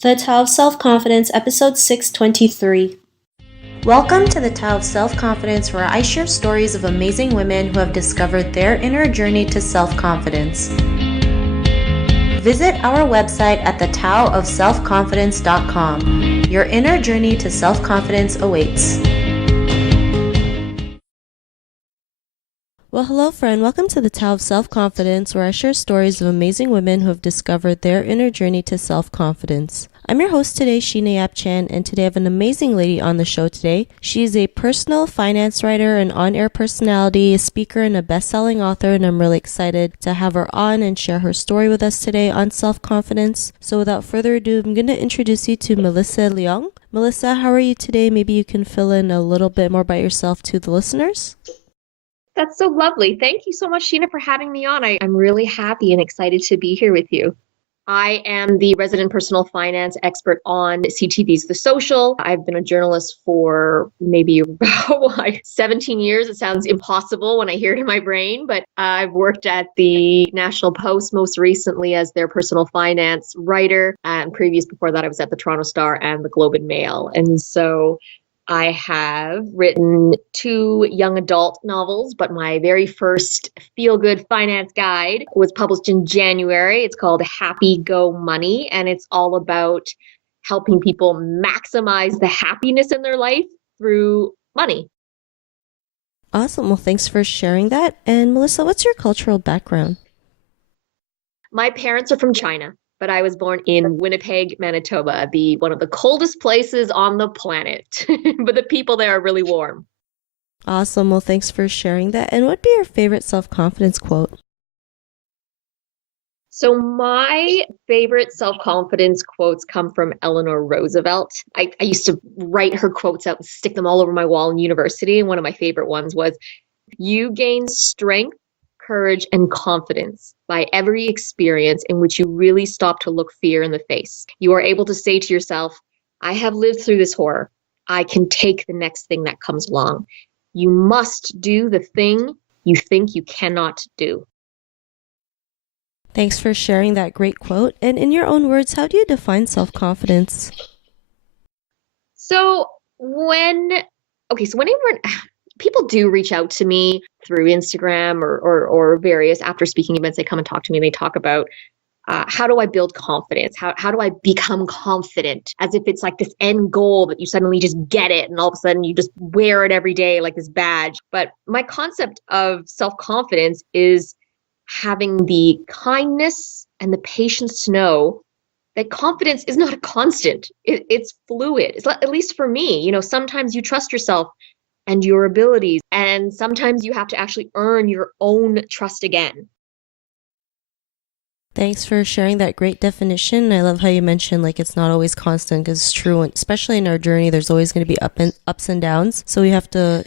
The Tao of Self-Confidence, Episode 623. Welcome to the Tao of Self-Confidence, where I share stories of amazing women who have discovered their inner journey to self-confidence. Visit our website at thetaoofselfconfidence.com. Your inner journey to self-confidence awaits. Well, hello, friend. Welcome to the Tao of Self-Confidence, where I share stories of amazing women who have discovered their inner journey to self-confidence. I'm your host today, Sheena Yap Chan, and today I have an amazing lady on the show today. She is a personal finance writer, an on-air personality, a speaker, and a best-selling author, and I'm really excited to have her on and share her story with us today on self-confidence. So without further ado, I'm going to introduce you to Melissa Leong. Melissa, how are you today? Maybe you can fill in a little bit more about yourself to the listeners. That's so lovely. Thank you so much, Sheena, for having me on. I'm really happy and excited to be here with you. I am the resident personal finance expert on CTV's The Social. I've been a journalist for maybe about 17 years. It sounds impossible when I hear it in my brain, but I've worked at the National Post most recently as their personal finance writer. And previous before that, I was at the Toronto Star and the Globe and Mail. And so I have written 2 young adult novels, but my very first feel-good finance guide was published in January. It's called Happy Go Money, and it's all about helping people maximize the happiness in their life through money. Awesome. Well, thanks for sharing that. And Melissa, what's your cultural background? My parents are from China, but I was born in Winnipeg, Manitoba, one of the coldest places on the planet. But the people there are really warm. Awesome. Well, thanks for sharing that. And what'd be your favorite self-confidence quote? So my favorite self-confidence quotes come from Eleanor Roosevelt. I used to write her quotes out and stick them all over my wall in university. And one of my favorite ones was, "You gain strength, courage, and confidence by every experience in which you really stop to look fear in the face. You are able to say to yourself, I have lived through this horror. I can take the next thing that comes along. You must do the thing you think you cannot do." Thanks for sharing that great quote. And in your own words, how do you define self-confidence? So whenever people do reach out to me through Instagram or various after speaking events, they come and talk to me and they talk about how do I build confidence? How do I become confident? As if it's like this end goal that you suddenly just get it and all of a sudden you just wear it every day like this badge. But my concept of self-confidence is having the kindness and the patience to know that confidence is not a constant. It's fluid. At least for me, sometimes you trust yourself and your abilities, and sometimes you have to actually earn your own trust again. Thanks for sharing that great definition. I love how you mentioned it's not always constant, because it's true, and especially in our journey, there's always going to be ups and downs. So we have to,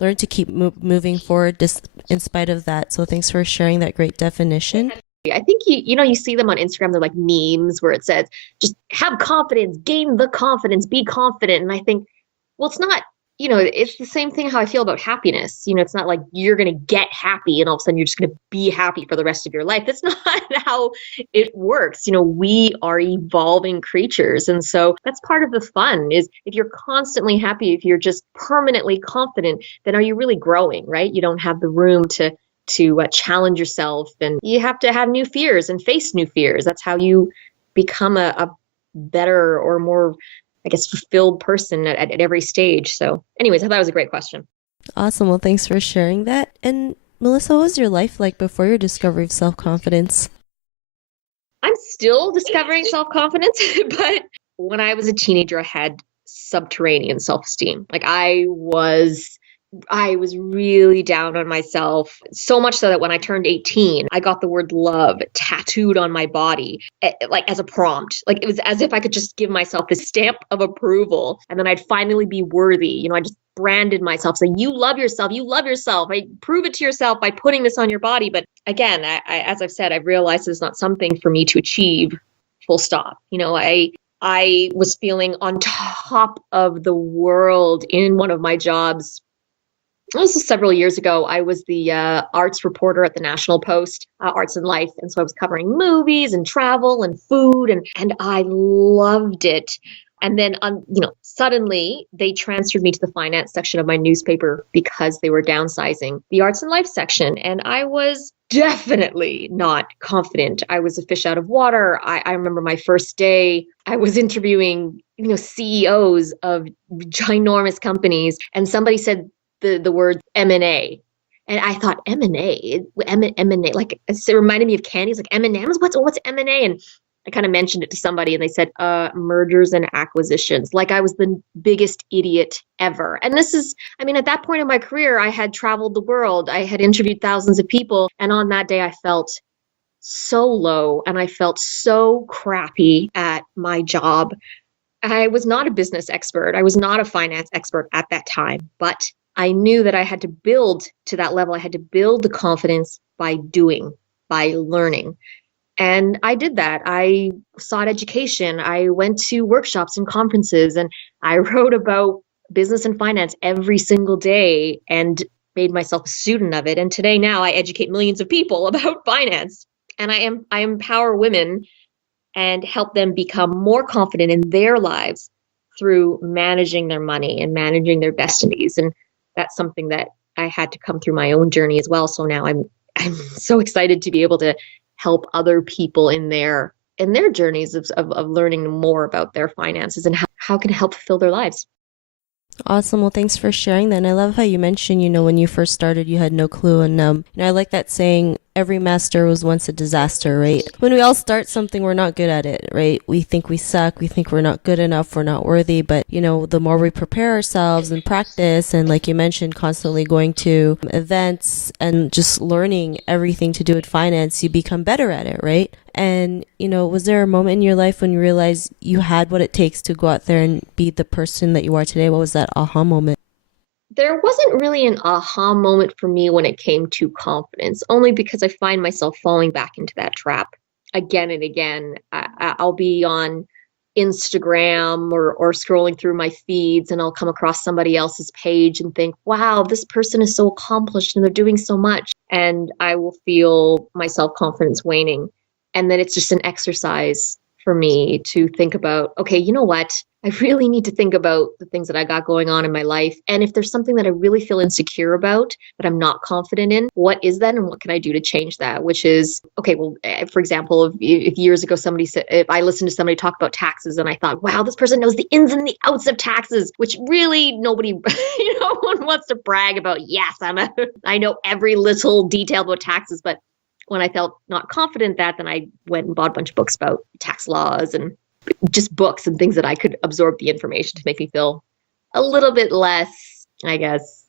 learn to keep moving forward in spite of that. So thanks for sharing that great definition. I think you see them on Instagram. They're like memes where it says, just have confidence, gain the confidence, be confident. And I think, well, it's not, it's the same thing how I feel about happiness. It's not like you're going to get happy and all of a sudden you're just going to be happy for the rest of your life. That's not how it works. We are evolving creatures. And so that's part of the fun is if you're constantly happy, if you're just permanently confident, then are you really growing, right? You don't have the room to challenge yourself, and you have to have new fears and face new fears. That's how you become a better or more, I guess, fulfilled person at every stage. So anyways, I thought it was a great question. Awesome. Well, thanks for sharing that. And Melissa, what was your life like before your discovery of self-confidence? I'm still discovering self-confidence, but when I was a teenager, I had subterranean self-esteem. I was really down on myself, so much so that when I turned 18, I got the word love tattooed on my body, like as a prompt. Like it was as if I could just give myself this stamp of approval and then I'd finally be worthy. I just branded myself saying, you love yourself, you love yourself. I prove it to yourself by putting this on your body. But again, as I've said, I've realized it's not something for me to achieve, full stop. I was feeling on top of the world in one of my jobs This was several years ago. I was the arts reporter at the National Post, Arts and Life, and so I was covering movies and travel and food, and I loved it. And then, suddenly they transferred me to the finance section of my newspaper because they were downsizing the arts and life section, and I was definitely not confident. I was a fish out of water. I remember my first day. I was interviewing, CEOs of ginormous companies, and somebody said the word M&A. And I thought M&A, M&A, like it reminded me of candies, like M&Ms. What's M&A? And I kind of mentioned it to somebody, and they said, mergers and acquisitions. Like I was the biggest idiot ever. And this is, I mean, at that point in my career, I had traveled the world. I had interviewed thousands of people. And on that day, I felt so low and I felt so crappy at my job. I was not a business expert. I was not a finance expert at that time, but I knew that I had to build to that level. I had to build the confidence by doing, by learning. And I did that. I sought education. I went to workshops and conferences, and I wrote about business and finance every single day and made myself a student of it. And today now I educate millions of people about finance. And I empower women and help them become more confident in their lives through managing their money and managing their destinies. And that's something that I had to come through my own journey as well. So now I'm so excited to be able to help other people in their journeys of learning more about their finances and how can help fulfill their lives. Awesome. Well, thanks for sharing that. And I love how you mentioned, when you first started, you had no clue. And, I like that saying, every master was once a disaster, right? When we all start something, we're not good at it, right? We think we suck. We think we're not good enough. We're not worthy. But, the more we prepare ourselves and practice, and like you mentioned, constantly going to events and just learning everything to do with finance, you become better at it, right? And, was there a moment in your life when you realized you had what it takes to go out there and be the person that you are today? What was that aha moment? There wasn't really an aha moment for me when it came to confidence, only because I find myself falling back into that trap again and again. I'll be on Instagram or scrolling through my feeds, and I'll come across somebody else's page and think, wow, this person is so accomplished and they're doing so much. And I will feel my self confidence waning. And then it's just an exercise for me to think about, okay, you know what? I really need to think about the things that I got going on in my life. And if there's something that I really feel insecure about, but I'm not confident in, what is that? And what can I do to change that? Which is, okay, well, for example, if years ago somebody said, if I listened to somebody talk about taxes and I thought, wow, this person knows the ins and the outs of taxes, which really nobody, no one wants to brag about, yes, I know every little detail about taxes, but when I felt not confident that, then I went and bought a bunch of books about tax laws and just books and things that I could absorb the information to make me feel a little bit less, I guess,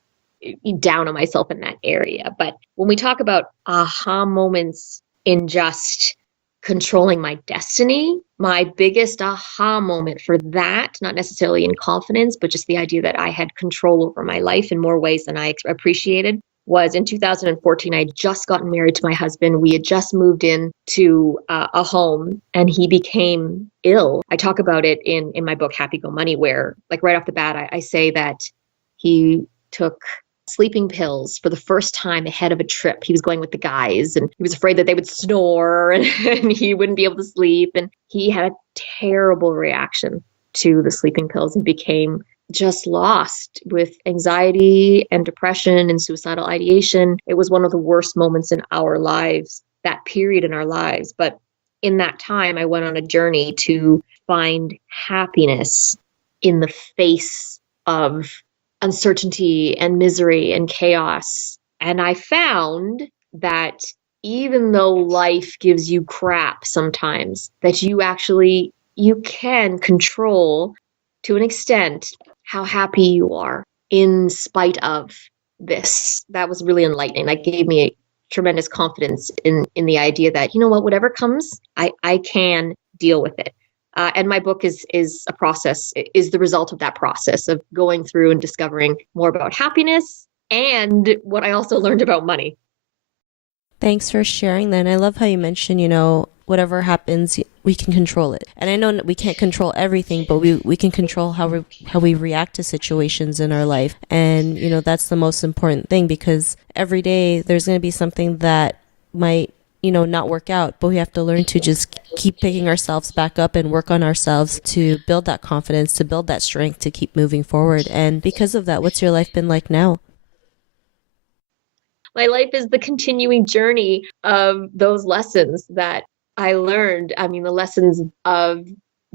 down on myself in that area. But when we talk about aha moments in just controlling my destiny, my biggest aha moment for that, not necessarily in confidence, but just the idea that I had control over my life in more ways than I appreciated, was in 2014. I had just gotten married to my husband. We had just moved in to a home, and he became ill. I talk about it in my book, Happy Go Money, where, like, right off the bat, I say that he took sleeping pills for the first time ahead of a trip. He was going with the guys, and he was afraid that they would snore and he wouldn't be able to sleep. And he had a terrible reaction to the sleeping pills and became just lost with anxiety and depression and suicidal ideation. It was one of the worst moments in our lives, that period in our lives. But in that time, I went on a journey to find happiness in the face of uncertainty and misery and chaos. And I found that even though life gives you crap sometimes, that you can control to an extent how happy you are in spite of this. That was really enlightening. That gave me a tremendous confidence in the idea that, you know what, whatever comes, I can deal with it. And my book is a process, is the result of that process of going through and discovering more about happiness and what I also learned about money. Thanks for sharing that. And I love how you mentioned, whatever happens, we can control it. And I know we can't control everything, but we can control how we react to situations in our life. And, that's the most important thing, because every day there's going to be something that might, not work out, but we have to learn to just keep picking ourselves back up and work on ourselves to build that confidence, to build that strength to keep moving forward. And because of that, what's your life been like now? My life is the continuing journey of those lessons that I learned. I mean, the lessons of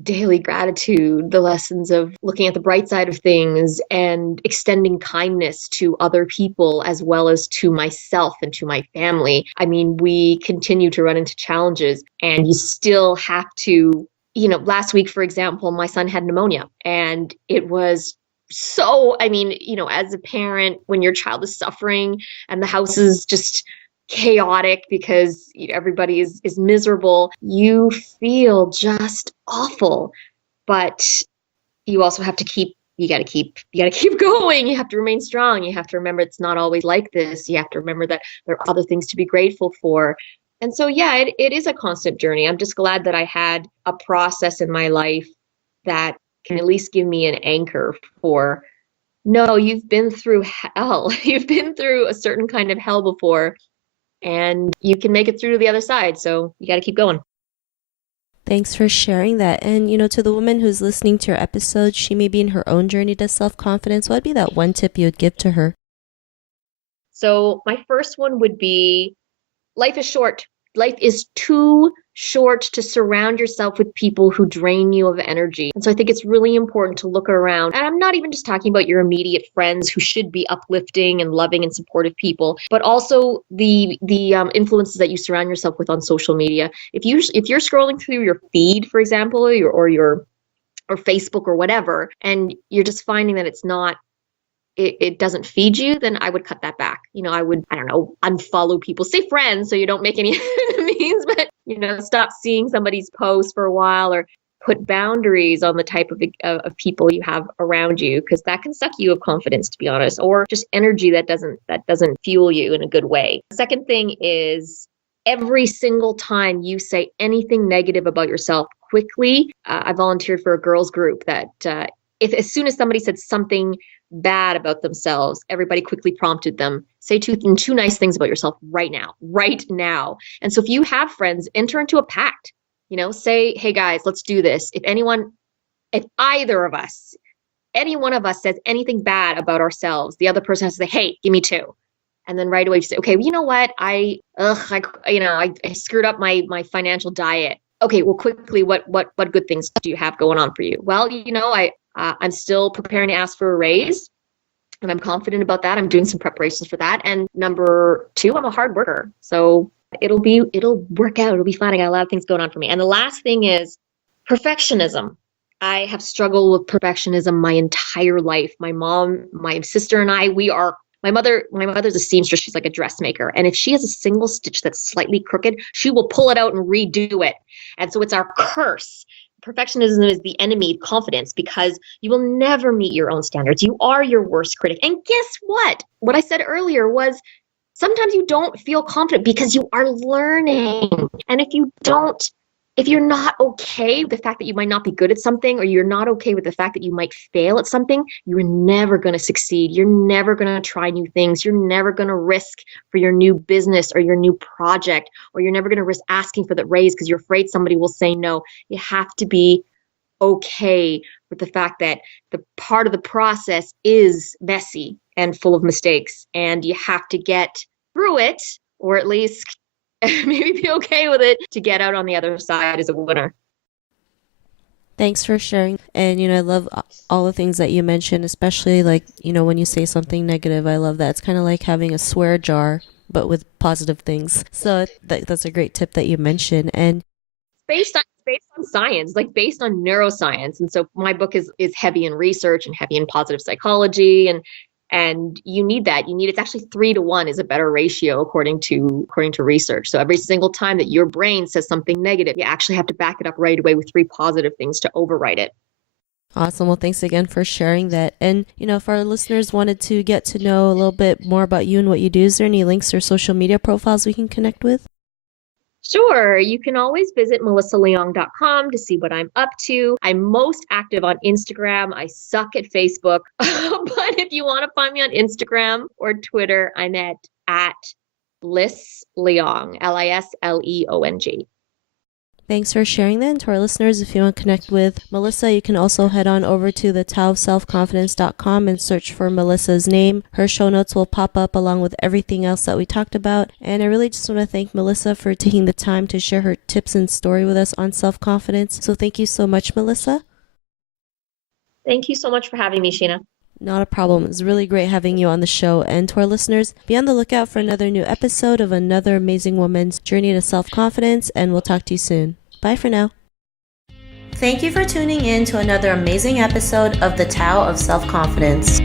daily gratitude, the lessons of looking at the bright side of things and extending kindness to other people as well as to myself and to my family. I mean, we continue to run into challenges, and you still have to, last week, for example, my son had pneumonia, and it was so, I mean, as a parent, when your child is suffering and the house is just chaotic because everybody is miserable, you feel just awful. But you also have to you got to keep going. You have to remain strong. You have to remember it's not always like this. You have to remember that there are other things to be grateful for. And so, yeah, it is a constant journey. I'm just glad that I had a process in my life that can at least give me an anchor for, no, you've been through hell. You've been through a certain kind of hell before, and you can make it through to the other side. So you got to keep going. Thanks for sharing that. And, to the woman who's listening to your episode, she may be in her own journey to self confidence. What would be that one tip you would give to her? So my first one would be, life is short. Life is too short to surround yourself with people who drain you of energy. And so I think it's really important to look around. And I'm not even just talking about your immediate friends who should be uplifting and loving and supportive people, but also the influences that you surround yourself with on social media. If you're scrolling through your feed, for example, or Facebook or whatever, and you're just finding that it doesn't feed you, then I would cut that back. I would, I don't know, unfollow people, say friends, so you don't make any enemies, but, stop seeing somebody's post for a while, or put boundaries on the type of people you have around you, because that can suck you of confidence, to be honest, or just energy that doesn't fuel you in a good way. The second thing is, every single time you say anything negative about yourself, quickly, I volunteered for a girls group that, if as soon as somebody said something bad about themselves, everybody quickly prompted them, say two nice things about yourself right now. And so if you have friends, enter into a pact, say, hey guys, let's do this. If either of us, any one of us says anything bad about ourselves, the other person has to say, hey, give me two. And then right away you say, okay, well, you know what? I screwed up my financial diet. Okay, well, quickly, what good things do you have going on for you? Well, I'm still preparing to ask for a raise, and I'm confident about that. I'm doing some preparations for that. And number two, I'm a hard worker. So it'll work out. It'll be fine. I got a lot of things going on for me. And the last thing is perfectionism. I have struggled with perfectionism my entire life. My mom, my sister, and I, my mother's a seamstress. She's like a dressmaker. And if she has a single stitch that's slightly crooked, she will pull it out and redo it. And so it's our curse. Perfectionism is the enemy of confidence, because you will never meet your own standards. You are your worst critic. And guess what? What I said earlier was, sometimes you don't feel confident because you are learning. And if you're not okay with the fact that you might not be good at something, or you're not okay with the fact that you might fail at something, you're never going to succeed. You're never going to try new things. You're never going to risk for your new business or your new project, or you're never going to risk asking for that raise because you're afraid somebody will say no. You have to be okay with the fact that the part of the process is messy and full of mistakes, and you have to get through it, or at least maybe be okay with it, to get out on the other side as a winner. Thanks for sharing. And, I love all the things that you mentioned, especially like, when you say something negative. I love that. It's kind of like having a swear jar, but with positive things. So that's a great tip that you mentioned. And based on science, like based on neuroscience. And so my book is heavy in research and heavy in positive psychology, and you need that. It's actually 3-to-1 is a better ratio according to research. So every single time that your brain says something negative, you actually have to back it up right away with 3 positive things to override it. awesome. Well, thanks again for sharing that. And, if our listeners wanted to get to know a little bit more about you and what you do, is there any links or social media profiles we can connect with? Sure, you can always visit melissaleong.com to see what I'm up to. I'm most active on Instagram. I suck at Facebook. But if you want to find me on Instagram or Twitter, I'm at Liss Leong, Lisleong. Thanks for sharing that. And to our listeners, if you want to connect with Melissa, you can also head on over to the taoofselfconfidence.com and search for Melissa's name. Her show notes will pop up along with everything else that we talked about. And I really just want to thank Melissa for taking the time to share her tips and story with us on self-confidence. So thank you so much, Melissa. Thank you so much for having me, Sheena. Not a problem. It's really great having you on the show. And to our listeners, be on the lookout for another new episode of another amazing woman's journey to self-confidence, and we'll talk to you soon. Bye for now. Thank you for tuning in to another amazing episode of the Tao of Self-Confidence.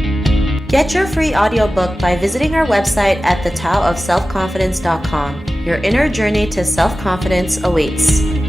Get your free audiobook by visiting our website at thetaoofselfconfidence.com. Your inner journey to self-confidence awaits.